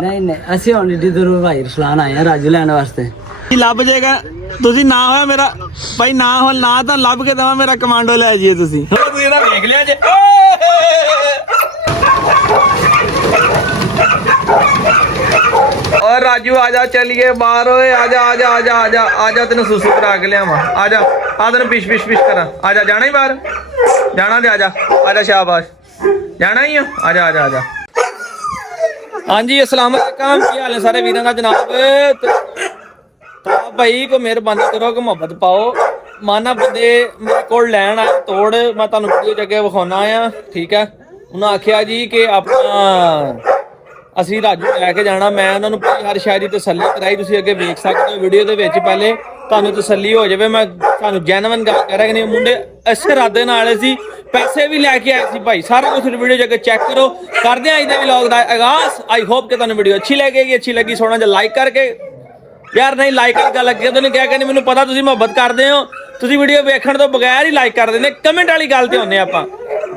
नहीं नहीं ਅਸੀਂ ਹੁਣ ਏਡੀ ਦੂਰੋਂ ਭਾਈ ਰਸਲਾਨ ਆਏ ਆ ਰਾਜੂ ਲੈਣ ਵਾਸਤੇ ਲੱਭ ਜਾਏਗਾ ਤੁਸੀਂ ਨਾ ਹੋਇਆ ਮੇਰਾ ਭਾਈ ਨਾ ਹੋ ਨਾ ਤਾਂ ਲੱਭ ਕੇ ਦਵਾ ਮੇਰਾ ਕਮਾਂਡੋ ਲੈ ਜਾਈਏ ਤੁਸੀਂ ਇਹਦਾ ਵੇਖ ਲਿਆ ਜੇ और राजू आजा चलिए बाहर ओए आजा आजा आजा आजा आजा तेन सुसु करा के लिया आजा आ तेन पिश पिश पिश करा आजा जाना ही बाहर जाना दे आजा आजा शाबाश जाना ही आजा आजा आजा हाँ जी अस्सलाम वालेकुम की हाल है सारे वीरों का जनाब तो भाई को मेहरबानी करो कि मोहब्बत पाओ माना बंदे मेरे को लैन आए तोड़ मैं तुहानू वीडियो च अगे विखाना आ ठीक है उन्हें आख्या जी कि अपना ਅਸੀਂ ਰਾਜੂ ਲੈ ਕੇ ਜਾਣਾ ਮੈਂ ਉਹਨਾਂ ਨੂੰ ਪੂਰੀ ਹਰ ਸ਼ਾਇਰੀ ਤਸੱਲੀ ਕਰਾਈ ਤੁਸੀਂ ਅੱਗੇ ਵੇਖ ਸਕਦੇ ਹੋ ਵੀਡੀਓ ਦੇ ਵਿੱਚ ਪਹਿਲੇ ਤੁਹਾਨੂੰ ਤਸੱਲੀ ਹੋ ਜਾਵੇ ਮੈਂ ਤੁਹਾਨੂੰ ਜੈਨੂਇਨ ਗੱਲ ਕਰ ਰਿਹਾ ਕਿ ਨਹੀਂ ਮੁੰਡੇ ਇਸੇ ਇਰਾਦੇ ਨਾਲ ਸੀ ਪੈਸੇ ਵੀ ਲੈ ਕੇ ਆਏ ਸੀ ਭਾਈ ਸਾਰਾ ਕੁਝ ਵੀਡੀਓ ਜਾ ਕੇ ਚੈੱਕ ਕਰੋ ਕਰਦੇ ਆਂ ਇਹਦੇ ਵਲੌਗ ਦਾ ਆਗਾਜ਼ ਆਈ ਹੋਪ ਕਿ ਤੁਹਾਨੂੰ ਵੀਡੀਓ ਅੱਛੀ ਲੱਗੇਗੀ ਅੱਛੀ ਲੱਗੀ ਸੋਹਣਾ ਜਿਹਾ ਲਾਈਕ ਕਰਕੇ ਯਾਰ ਨਹੀਂ ਲਾਈਕ ਕਰਕੇ ਲੱਗੇ ਤਾਂ ਨਹੀਂ ਕਿਹਾ ਕਿ ਮੈਨੂੰ ਪਤਾ ਤੁਸੀਂ ਮੁਹੱਬਤ ਕਰਦੇ ਹੋ ਤੁਸੀਂ ਵੀਡੀਓ ਵੇਖਣ ਤੋਂ ਬਗੈਰ ਹੀ ਲਾਈਕ ਕਰ ਦਿੰਦੇ ਕਮੈਂਟ ਵਾਲੀ ਗੱਲ ਤੇ ਹੁੰਨੇ ਆਪਾਂ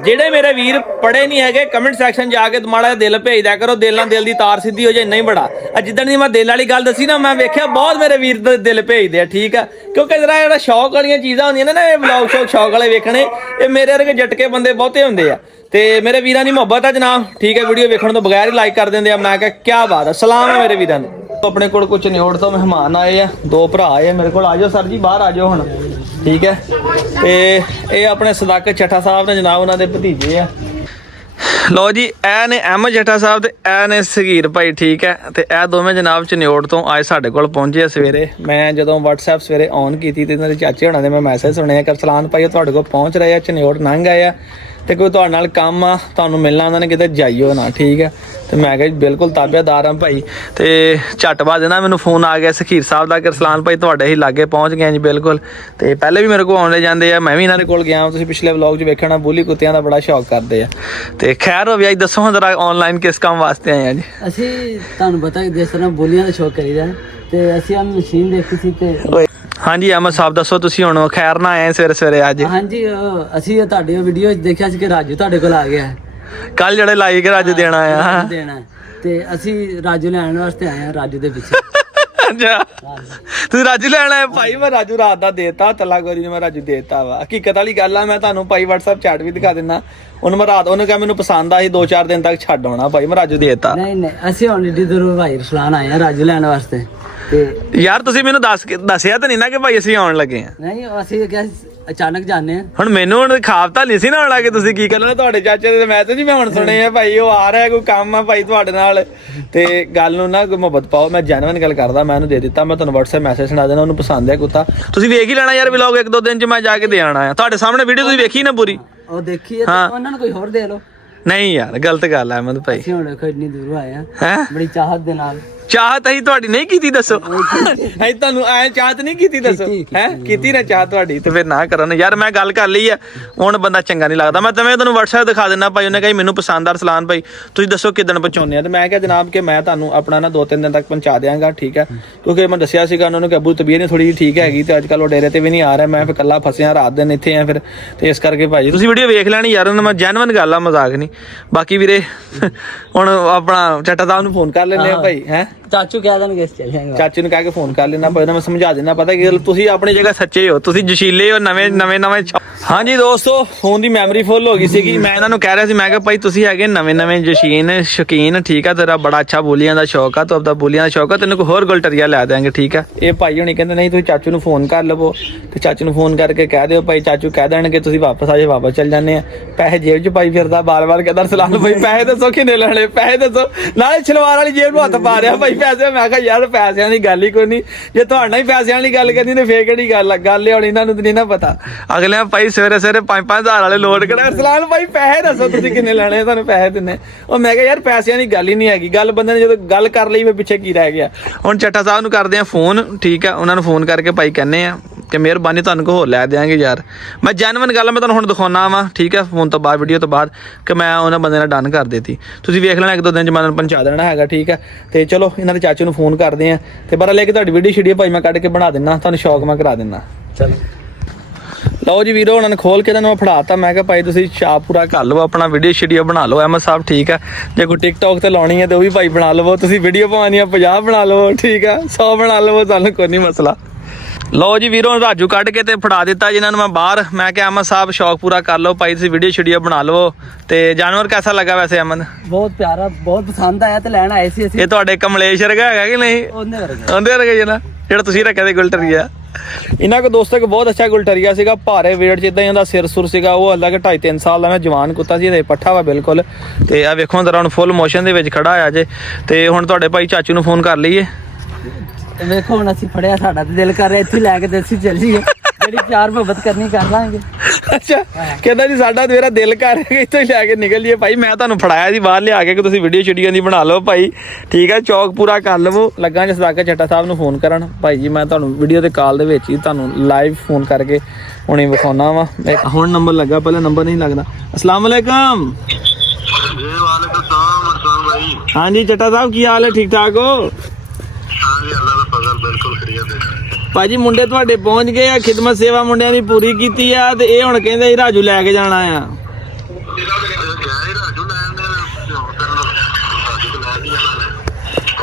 ਜਿਹੜੇ ਮੇਰੇ ਵੀਰ ਪੜੇ ਨਹੀਂ ਹੈਗੇ ਕਮੈਂਟ ਸੈਕਸ਼ਨ ਜਾ ਕੇ ਮਾੜਾ ਦਿਲ ਭੇਜ ਦਿਆ ਕਰੋ ਦਿਲ ਨਾਲ ਦਿਲ ਦੀ ਤਾਰ ਸਿੱਧੀ ਹੋ ਜਾਏ ਨਹੀਂ ਬੜਾ ਜਿੱਦਣ ਦੀ ਮੈਂ ਦਿਲ ਵਾਲੀ ਗੱਲ ਦੱਸੀ ਨਾ ਮੈਂ ਵੇਖਿਆ ਬਹੁਤ ਮੇਰੇ ਵੀਰ ਦੇ ਦਿਲ ਭੇਜਦੇ ਆ ਠੀਕ ਆ ਕਿਉਂਕਿ ਜਿਹੜਾ ਸ਼ੌਕ ਵਾਲੀਆਂ ਚੀਜ਼ਾਂ ਹੁੰਦੀਆਂ ਨੇ ਨਾ ਇਹ ਵਲੌਗ ਸ਼ੌਕ ਵਾਲੇ ਵੇਖਣੇ ਇਹ ਮੇਰੇ ਵਰਗੇ ਜਟਕੇ ਬੰਦੇ ਬਹੁਤੇ ਹੁੰਦੇ ਆ ਤੇ ਮੇਰੇ ਵੀਰਾਂ ਦੀ ਮੁਹੱਬਤ ਆ ਜਨਾਬ ਠੀਕ ਹੈ ਵੀਡੀਓ ਵੇਖਣ ਤੋਂ ਬਗੈਰ ਹੀ ਲਾਈਕ ਕਰ ਦਿੰਦੇ ਆ ਮੈਂ ਕਿਹਾ ਕੀ ਬਾਤ ਹੈ ਸਲਾਮ ਹੈ ਮੇਰੇ ਵੀਰਾਂ ਨੂੰ ਆਪਣੇ ਕੋਲ ਕੁਝ ਨਿਓੜ ਤੋਂ ਮਹਿਮਾਨ ਆਏ ਆ ਦੋ ਭਰਾ ਆਏ ਮੇਰੇ ਕੋਲ ਆਜੋ ਸਰ ਜੀ ਬਾਹਰ ਆਜੋ ਹੁਣ ਠੀਕ ਹੈ ਤੇ ਇਹ ਆਪਣੇ ਸਦਾਕਤ ਚੱਠਾ ਸਾਹਿਬ ਨੇ ਜਨਾਬ ਉਹਨਾਂ ਦੇ ਭਤੀਜੇ ਆ ਲਓ ਜੀ ਇਹ ਨੇ ਅਹਿਮਦ ਚੱਠਾ ਸਾਹਿਬ ਤੇ ਇਹ ਨੇ ਸਗੀਰ ਭਾਈ ਠੀਕ ਹੈ ਤੇ ਇਹ ਦੋਵੇਂ ਜਨਾਬ ਚਨਿਓੜ ਤੋਂ ਅੱਜ ਸਾਡੇ ਕੋਲ ਪਹੁੰਚੇ ਸਵੇਰੇ ਮੈਂ ਜਦੋਂ WhatsApp ਸਵੇਰੇ ਔਨ ਕੀਤੀ ਤੇ ਇਹਨਾਂ ਦੇ ਚਾਚੇ ਹੋਣਾ ਦੇ ਮੈਂ ਮੈਸੇਜ ਸੁਣਿਆ ਕਿ ਸਲਾਨ ਭਾਈ ਤੁਹਾਡੇ ਕੋਲ ਪਹੁੰਚ ਰਹੇ ਆ ਚਨਿਓੜ ਲੰਘ ਆਏ ਆ ਤੇ ਕੋਈ ਤੁਹਾਡੇ ਨਾਲ ਕੰਮ ਆ ਤੁਹਾਨੂੰ ਮਿਲਣਾ ਉਹਨਾਂ ਨੇ ਕਿਤੇ ਜਾਈਓ ਨਾ ਠੀਕ ਹੈ ਤੇ ਮੈਂ ਕਿਹਾ ਬਿਲਕੁਲ ਤਾਬਿਆਦਾਰ ਆ ਭਾਈ ਤੇ ਝੱਟ ਬਾਅਦ ਨਾ ਮੈਨੂੰ ਫੋਨ ਆ ਗਿਆ ਸਖੀਰ ਸਾਹਿਬ ਦਾ ਕਿ ਸਲਾਨ ਭਾਈ ਤੁਹਾਡੇ ਹੀ ਲਾਗੇ ਪਹੁੰਚ ਗਏ ਜੀ ਬਿਲਕੁਲ ਤੇ ਪਹਿਲੇ ਵੀ ਮੇਰੇ ਕੋਲ ਆਉਂਦੇ ਜਾਂਦੇ ਆ ਮੈਂ ਵੀ ਇਹਨਾਂ ਦੇ ਕੋਲ ਗਿਆ ਤੁਸੀਂ ਪਿਛਲੇ ਵਲੌਗ 'ਚ ਵੇਖਣਾ ਬੋਲੀ ਕੁੱਤਿਆਂ ਦਾ ਬੜਾ ਸ਼ੌਕ ਕਰਦੇ ਆ ਤੇ ਖੈਰ ਹੋ ਵੀ ਦੱਸੋ ਹੁਣ ਜਰਾ ਆਨਲਾਈਨ ਕਿਸ ਕੰਮ ਵਾਸਤੇ ਆਏ ਆ ਜੀ ਅਸੀਂ ਤੁਹਾਨੂੰ ਪਤਾ ਕਿ ਜਿਸ ਤਰ੍ਹਾਂ ਬੋਲੀਆਂ ਦਾ ਸ਼ੌਕ ਕਰੀਦਾ ਤੇ ਅਸੀਂ ਆ ਮਸ਼ੀਨ ਦੇਖੀ ਸੀ ਤੇ ਹਾਂਜੀ ਅਹਿਮਦ ਸਾਹਿਬ ਦੱਸੋ ਤੁਸੀਂ ਹੁਣ ਖੈਰ ਨਾ ਆਏ ਸਵੇਰੇ ਸਵੇਰੇ ਅੱਜ ਹਾਂਜੀ ਅਸੀਂ ਤੁਹਾਡੀ ਵੀਡੀਓ ਦੇਖਿਆ ਸੀ ਕਿ ਰਾਜੂ ਤੁਹਾਡੇ ਕੋਲ ਆ ਗਿਆ ਕੱਲ ਜਿਹੜੇ ਲਾਈ ਕੇ ਰਾਜੂ ਦੇਣਾ ਆ ਦੇਣਾ ਤੇ ਅਸੀਂ ਰਾਜੂ ਲੈਣ ਵਾਸਤੇ ਆਏ ਆ ਰਾਜੂ ਦੇ ਪਿੱਛੇ ਅੱਛਾ ਤੁਸੀਂ ਰਾਜੂ ਲੈਣ ਆਏ ਭਾਈ ਮੈਂ ਰਾਜੂ ਰਾਤ ਦਾ ਦੇਤਾ ਤੱਲਾ ਗੋਰੀ ਨੂੰ ਮੈਂ ਰਾਜੂ ਦੇਤਾ ਵਾ ਹਕੀਕਤ ਵਾਲੀ ਗੱਲ ਆ ਮੈਂ ਤੁਹਾਨੂੰ ਭਾਈ WhatsApp ਚੈਟ ਵੀ ਦਿਖਾ ਦਿੰਦਾ ਉਹਨੂੰ ਮੈਂ ਰਾਤ ਉਹਨੇ ਕਿਹਾ ਮੈਨੂੰ ਪਸੰਦ ਆਈ 2-4 ਦਿਨ ਤੱਕ ਛੱਡ ਆਉਣਾ ਭਾਈ ਮੈਂ ਰਾਜੂ ਦੇਤਾ ਨਹੀਂ ਨਹੀਂ ਅਸੀਂ ਹੁਣ ਏਡੀ ਦੂਰੋਂ ਭਾਈ ਰਸਲਾਨ ਆਏ ਆ ਰਾਜੂ ਲੈਣ ਵਾਸਤੇ ਤੇ ਯਾਰ ਤੁਸੀਂ ਮੈਨੂੰ ਦੱਸਿਆ ਤਾਂ ਨਹੀਂ ਨਾ ਕਿ ਭਾਈ ਅਸੀਂ ਆਉਣ ਲੱਗੇ ਆ ਨਹੀਂ ਅਸੀਂ ਕਿਹਾ ਅਚਾਨਕ ਜਾਣੇ ਆ ਹੁਣ ਮੈਨੂੰ ਹੁਣ ਖਾਬ ਤਾਂ ਨਹੀਂ ਸੀ ਨਾ ਆਉਣ ਲੱਗੇ ਤੁਸੀਂ ਕੀ ਕਰਨਾ ਤੁਹਾਡੇ ਚਾਚੇ ਦੇ ਮੈਸੇਜ ਹੀ ਮੈਂ ਹੁਣ ਸੁਣੇ ਆ ਭਾਈ ਉਹ ਆ ਰਿਹਾ ਕੋਈ ਕੰਮ ਆ ਭਾਈ ਤੁਹਾਡੇ ਨਾਲ ਤੇ ਗੱਲ ਨੂੰ ਨਾ ਕੋਈ ਮੁਹੱਬਤ ਪਾਓ ਮੈਂ ਜੈਨੂਇਨ ਗੱਲ ਕਰਦਾ ਮੈਂ ਉਹਨੂੰ ਦੇ ਦਿੱਤਾ ਮੈਂ ਤੁਹਾਨੂੰ WhatsApp ਮੈਸੇਜ ਸੁਣਾ ਦੇਣਾ ਉਹਨੂੰ ਪਸੰਦ ਹੈ ਕੁੱਤਾ ਤੁਸੀਂ ਵੇਖ ਹੀ ਲੈਣਾ ਯਾਰ ਵਲੌਗ 1-2 ਦਿਨ ਚ ਮੈਂ ਜਾ ਕੇ ਦੇ ਆਣਾ ਆ ਤੁਹਾਡੇ ਸਾਹਮਣੇ ਵੀਡੀਓ ਤੁਸੀਂ ਵੇਖੀ ਨਾ ਪੂਰੀ ਉਹ ਦੇਖੀ ਤਾਂ ਉਹਨਾਂ ਨੂੰ ਕੋਈ ਹੋਰ ਦੇ ਲਓ ਨਹੀਂ ਯਾਰ ਗਲਤ ਗੱਲ ਆ ਅਹਿਮਦ ਭਾਈ ਅਸੀਂ ਹੁਣ ਦੇਖੋ ਇੰਨੀ ਦੂਰੋਂ ਆਏ ਆ ਹੈ ਬੜੀ ਚਾਹਤ ਦੇ ਨਾਲ ਚਾਹਤ ਅਸੀਂ ਤੁਹਾਡੀ ਨਹੀਂ ਕੀਤੀ ਦੱਸੋ ਅਸੀਂ ਤੁਹਾਨੂੰ ਐ ਚਾਹਤ ਨਹੀਂ ਕੀਤੀ ਦੱਸੋ ਹੈ ਕੀਤੀ ਨਾ ਚਾਹਤ ਤੁਹਾਡੀ ਤੇ ਫਿਰ ਨਾ ਕਰਨ ਯਾਰ ਮੈਂ ਗੱਲ ਕਰ ਲਈ ਆ ਹੁਣ ਬੰਦਾ ਚੰਗਾ ਨਹੀਂ ਲੱਗਦਾ ਮੈਂ ਤੁਹਾਨੂੰ WhatsApp ਦਿਖਾ ਦਿੰਦਾ ਭਾਈ ਉਹਨੇ ਕਹੀ ਮੈਨੂੰ ਪਸੰਦ ਆ ਰਸਲਾਨ ਭਾਈ ਤੁਸੀਂ ਦੱਸੋ ਕਿਦਣ ਪਹੁੰਚਾਉਂਦੇ ਆ ਤੇ ਮੈਂ ਕਿਹਾ ਜਨਾਬ ਕਿ ਮੈਂ ਤੁਹਾਨੂੰ ਆਪਣਾ ਨਾ 2-3 ਦਿਨ ਤੱਕ ਪਹੁੰਚਾ ਦਿਆਂਗਾ ਠੀਕ ਹੈ ਕਿਉਂਕਿ ਮੈਂ ਦੱਸਿਆ ਸੀਗਾ ਉਹਨਾਂ ਨੂੰ ਕਿ ਅਬੂ ਤਬੀਅਤ ਨਹੀਂ ਥੋੜੀ ਜਿਹੀ ਠੀਕ ਹੈਗੀ ਤੇ ਅੱਜ ਕੱਲ ਉਹ ਡੇਰੇ ਤੇ ਵੀ ਨਹੀਂ ਆ ਰਿਹਾ ਮੈਂ ਫਿਰ ਇਕੱਲਾ ਫਸਿਆ ਰਾਤ ਦਿਨ ਇੱਥੇ ਆ ਫਿਰ ਤੇ ਇਸ ਕਰਕੇ ਭਾਈ ਤੁਸੀਂ ਵੀਡੀਓ ਵੇਖ ਲੈਣੀ ਯਾਰ ਉਹਨਾਂ ਮੈਂ ਜੈਨੂਇਨ ਗੱਲ ਆ ਮਜ਼ਾਕ ਨਹੀਂ ਬਾਕੀ ਵੀਰੇ ਹੁਣ ਆਪਣਾ ਚੱਟਾ ਸਾਹਿਬ ਨੂੰ ਫੋਨ ਕਰ ਲੈਂਦੇ ਆ ਭਾਈ ਹੈ ਚਾਚੂ ਕਹਿ ਦੇਣਗੇ ਚੱਲ ਜਾਏਗਾ ਚਾਚੂ ਨੂੰ ਕਹਿ ਕੇ ਫੋਨ ਕਰ ਲੈਣਾ ਭਾਈ ਮੈਂ ਸਮਝਾ ਦੇਣਾ ਪਤਾ ਕੀ ਗੱਲ ਤੁਸੀਂ ਆਪਣੀ ਜਗ੍ਹਾ ਸੱਚੇ ਹੋ ਤੁਸੀਂ ਜਸ਼ੀਲੇ ਹੋ ਨਵੇਂ ਹਾਂਜੀ ਦੋਸਤੋ ਫੋਨ ਦੀ ਮੈਮਰੀ ਫੁੱਲ ਹੋ ਗਈ ਸੀਗੀ ਮੈਂ ਇਹਨਾਂ ਨੂੰ ਕਹਿ ਰਿਹਾ ਸੀ ਮੈਂ ਕਿਹਾ ਭਾਈ ਤੁਸੀਂ ਹੈਗੇ ਨਵੇਂ ਜਸ਼ੀਨ ਸ਼ੌਕੀਨ ਠੀਕ ਆ ਤੇਰਾ ਬੜਾ ਅੱਛਾ ਬੋਲੀਆਂ ਦਾ ਸ਼ੌਕ ਆ ਤੂੰ ਆਪਦਾ ਬੋਲੀਆਂ ਦਾ ਸ਼ੌਕ ਆ ਤੈਨੂੰ ਕੋਈ ਹੋਰ ਗੁਲਟਰੀਆ ਲੈ ਦੇਾਂਗੇ ਠੀਕ ਆ ਇਹ ਭਾਈ ਹੁਣੀ ਕਹਿੰਦੇ ਨਹੀਂ ਤੁਸੀਂ ਚਾਚੂ ਨੂੰ ਫੋਨ ਕਰ ਲਵੋ ਤੇ ਚਾਚੂ ਨੂੰ ਫੋਨ ਕਰਕੇ ਕਹਿ ਦਿਓ ਭਾਈ ਚਾਚੂ ਕਹਿ ਦੇਣਗੇ ਤੁਸੀਂ ਵਾਪਸ ਆ ਜਾਓ ਵਾਪਸ ਚੱਲ ਜਾਂਦੇ ਆ ਪੈਸੇ ਜੇਬ 'ਚ ਪਾਈ ਫਿਰਦਾ ਬਾਰ-ਬਾਰ ਕਹਿੰਦਾ ਸਲਾਮ ਭਾਈ ਪੈਸੇ ਦੱਸੋ ਕਿੰਨੇ ਲੈਣੇ ਪੈਸੇ ਦੱਸੋ ਨਾਲੇ ਛਲਵਾਰ ਵਾਲੀ ਜੇਬ ਨੂੰ ਹੱਥ ਪਾ ਰਿਹਾ ਭਾਈ ਪੈਸੇ ਮੈਂ ਕਿਹਾ ਯਾਰ ਪੈਸਿਆਂ ਦੀ ਗੱਲ ਹੀ ਕੋਈ ਨਹੀਂ ਜੇ ਤੁਹਾਡਾ ਹੀ ਪੈਸਿਆਂ ਵਾਲੀ ਗੱਲ ਕਰਨੀ ਨੇ ਫੇਰ ਕਿਹੜੀ ਗੱਲ ਹੁਣ ਇਹਨਾਂ ਨੂੰ ਨਹੀਂ ਨਾ ਪਤਾ ਅਗਲੇ ਭਾਈ ਸਵੇਰੇ 5-5 ਵਾਲੇ ਲੋਡ ਕਰਾ ਸਲਾਮ ਭਾਈ ਪੈਸੇ ਦੱਸੋ ਤੁਸੀਂ ਕਿੰਨੇ ਲੈਣੇ ਤੁਹਾਨੂੰ ਪੈਸੇ ਦਿੰਨੇ ਉਹ ਮੈਂ ਕਿਹਾ ਯਾਰ ਪੈਸਿਆਂ ਦੀ ਗੱਲ ਹੀ ਨਹੀਂ ਹੈਗੀ ਗੱਲ ਬੰਦੇ ਨੇ ਜਦੋਂ ਗੱਲ ਕਰ ਲਈ ਫਿਰ ਪਿੱਛੇ ਕੀ ਰਹਿ ਗਿਆ ਹੁਣ ਚੱਠਾ ਸਾਹਿਬ ਨੂੰ ਕਰਦੇ ਆ ਫੋਨ ਠੀਕ ਆ ਉਹਨਾਂ ਨੂੰ ਫੋਨ ਕਰਕੇ ਭਾਈ ਕਹਿੰਦੇ ਆ ਕਿ ਮਿਹਰਬਾਨੀ ਤੁਹਾਨੂੰ ਕੋਈ ਹੋਰ ਲੈ ਦਿਆਂਗੇ ਯਾਰ ਮੈਂ ਜੈਨੂਇਨ ਗੱਲ ਮੈਂ ਤੁਹਾਨੂੰ ਹੁਣ ਦਿਖਾਉਣਾ ਵਾ ਠੀਕ ਆ ਫੋਨ ਤੋਂ ਬਾਅਦ ਵੀਡੀਓ ਤੋਂ ਬਾਅਦ ਕਿ ਮੈਂ ਉਹਨਾਂ ਬੰਦੇ ਨਾਲ ਡਨ ਕਰ ਦਿੱਤੀ ਤੁਸੀਂ ਵੇਖ ਲੈਣਾ 1-2 ਦਿਨ ਚ ਮੈਂ ਤੁਹਾਨੂੰ ਪਹੁੰਚਾ ਦੇਣਾ ਹੈਗਾ ਠੀਕ ਆ ਤੇ ਚਲੋ ਇਹਨਾਂ ਦੇ ਚਾਚੂ ਨੂੰ ਫੋਨ ਕਰਦੇ ਆ ਤੇ ਬਾਰਾ ਲੈ ਕੇ ਤੁਹਾਡੀ ਵੀਡੀਓ ਸ਼ੀਡੀਓ ਭਾਈ ਮੈਂ ਕੱਢ ਕੇ ਬਣਾ ਦਿੰਦਾ ਤੁਹਾਨੂੰ ਸ਼ੌਕ ਮੈਂ ਕਰਾ ਦਿੰਦਾ ਚਲੋ ਲਓ ਜੀ ਵੀਰੋ, ਉਹਨਾਂ ਨੇ ਖੋਲ ਕੇ ਇਹਨਾਂ ਨੂੰ ਮੈਂ ਫੜਾਤਾ। ਮੈਂ ਕਿਹਾ ਭਾਈ ਤੁਸੀਂ ਸ਼ਾਪ ਪੂਰਾ ਕਰ ਲਓ, ਆਪਣਾ ਵੀਡੀਓ ਸ਼ੀਡੀਓ ਬਣਾ ਲਓ। ਅਹਿਮਦ ਸਾਹਿਬ ਠੀਕ ਹੈ, ਜੇ ਕੋਈ ਟਿਕਟੌਕ ਤੇ ਲਾਉਣੀ ਹੈ ਤੇ ਉਹ ਵੀ ਭਾਈ ਬਣਾ ਲਵੋ। ਤੁਸੀਂ ਵੀਡੀਓ ਪਾਉਣੀ ਆ 50 ਬਣਾ ਲਵੋ, ਠੀਕ ਹੈ 100 ਬਣਾ ਲਵੋ, ਸਾਨੂੰ ਕੋਈ ਨਹੀਂ ਮਸਲਾ। ਲਓ ਜੀ ਵੀਰੋ, ਰਾਜੂ ਕੱਢ ਕੇ ਤੇ ਫੜਾ ਦਿੱਤਾ ਜਿਨ੍ਹਾਂ ਨੂੰ ਮੈਂ ਬਾਹਰ। ਮੈਂ ਕਿਹਾ ਅਹਿਮਦ ਸਾਹਿਬ ਸ਼ੌਕ ਪੂਰਾ ਕਰ ਲਓ ਭਾਈ, ਤੁਸੀਂ ਵੀਡੀਓ ਸ਼ੀਡੀਓ ਬਣਾ ਲਵੋ। ਤੇ ਜਾਨਵਰ ਕੈਸਾ ਲੱਗਾ ਵੈਸੇ ਅਹਿਮਦ? ਬਹੁਤ ਪਿਆਰਾ, ਬਹੁਤ ਪਸੰਦ ਆਇਆ ਤੇ ਲੈਣ ਆਏ ਸੀ ਅਸੀਂ। ਇਹ ਤੁਹਾਡੇ ਕਮਲੇਸ਼ ਵਰਗਾ ਹੈਗਾ ਕਿ ਨਹੀਂ? ਉਹਦੇ ਵਰਗੇ ਜੀ ਨਾ, ਜਿਹੜਾ ਤੁਸੀਂ ਰੱਖਿਆ ਤੇ ਗੁਲਟਰੀਆ। ਇਹਨਾਂ ਕੋ ਦੋਸਤੋ ਕੋ ਬਹੁਤ ਅੱਛਾ ਗੁਲਟਰੀਆ ਸੀਗਾ, ਭਾਰੇ ਵੇਟ ਚ ਇਦਾਂ ਹੀ ਉਹਦਾ ਸਿਰ ਸੁਰ ਸੀਗਾ। ਉਹ ਹਾਲਾਂਕਿ 2.5-3 ਸਾਲ ਦਾ ਮੈਂ ਜਵਾਨ ਕੁੱਤਾ ਸੀ, ਇਹਦੇ ਪੱਠਾ ਵਾ ਬਿਲਕੁਲ। ਤੇ ਆ ਵੇਖੋ ਜ਼ਰਾ ਹੁਣ ਫੁੱਲ ਮੋਸ਼ਨ ਦੇ ਵਿੱਚ ਖੜਾ ਆ ਜੇ। ਤੇ ਹੁਣ ਤੁਹਾਡੇ ਭਾਈ ਚਾਚੂ ਨੂੰ ਫੋਨ ਕਰ ਲਈਏ। ਵੇਖੋ ਹੁਣ ਅਸੀਂ ਫੜਿਆ, ਸਾਡਾ ਤੇ ਦਿਲ ਕਰ ਰਿਹਾ ਇੱਥੇ ਲੈ ਕੇ ਤੇ ਅਸੀਂ ਚੱਲ ਜੀਏ, ਜਿਹੜੀ ਪਿਆਰ ਮੁਹੱਬਤ ਕਰਨੀ ਕਰ ਲਾਂਗੇ। ਅੱਛਾ, ਕਹਿੰਦਾ ਜੀ ਸਾਡਾ ਮੇਰਾ ਦਿਲ ਕਰ ਰਿਹਾ ਇੱਥੋਂ ਹੀ ਲੈ ਕੇ ਨਿਕਲ ਜੀਏ। ਭਾਈ ਮੈਂ ਤੁਹਾਨੂੰ ਫੜਾਇਆ ਸੀ ਬਾਹਰ ਲਿਆ ਕੇ ਕਿ ਤੁਸੀਂ ਵੀਡੀਓ ਸ਼ੂਡੀਓ ਦੀ ਬਣਾ ਲਓ ਭਾਈ, ਠੀਕ ਹੈ ਚੌਕ ਪੂਰਾ ਕਰ ਲਵੋ। ਲੱਗਾ ਜੀ ਸਦਾਕਤ ਚੱਟਾ ਸਾਹਿਬ ਨੂੰ ਫੋਨ ਕਰਨ। ਭਾਈ ਜੀ ਮੈਂ ਤੁਹਾਨੂੰ ਵੀਡੀਓ ਦੇ ਕਾਲ ਦੇ ਵਿੱਚ ਹੀ ਤੁਹਾਨੂੰ ਲਾਈਵ ਫੋਨ ਕਰਕੇ ਹੁਣੇ ਵਿਖਾਉਣਾ ਵਾ। ਹੁਣ ਨੰਬਰ ਲੱਗਾ, ਪਹਿਲਾਂ ਨੰਬਰ ਨਹੀਂ ਲੱਗਦਾ। ਅਸਲਾਮ ਵਾਲੇਕਮ। ਹਾਂਜੀ ਚੱਟਾ ਸਾਹਿਬ ਕੀ ਹਾਲ ਹੈ, ਠੀਕ ਠਾਕ ਹੋ? ਭਾਜੀ ਮੁੰਡੇ ਤੁਹਾਡੇ ਪਹੁੰਚ ਗਏ ਆ, ਖਿਦਮਤ ਸੇਵਾ ਮੁੰਡਿਆਂ ਦੀ ਪੂਰੀ ਕੀਤੀ ਆ ਤੇ ਇਹ ਹੁਣ ਕਹਿੰਦੇ ਰਾਜੂ ਲੈ ਕੇ ਜਾਣਾ ਆ।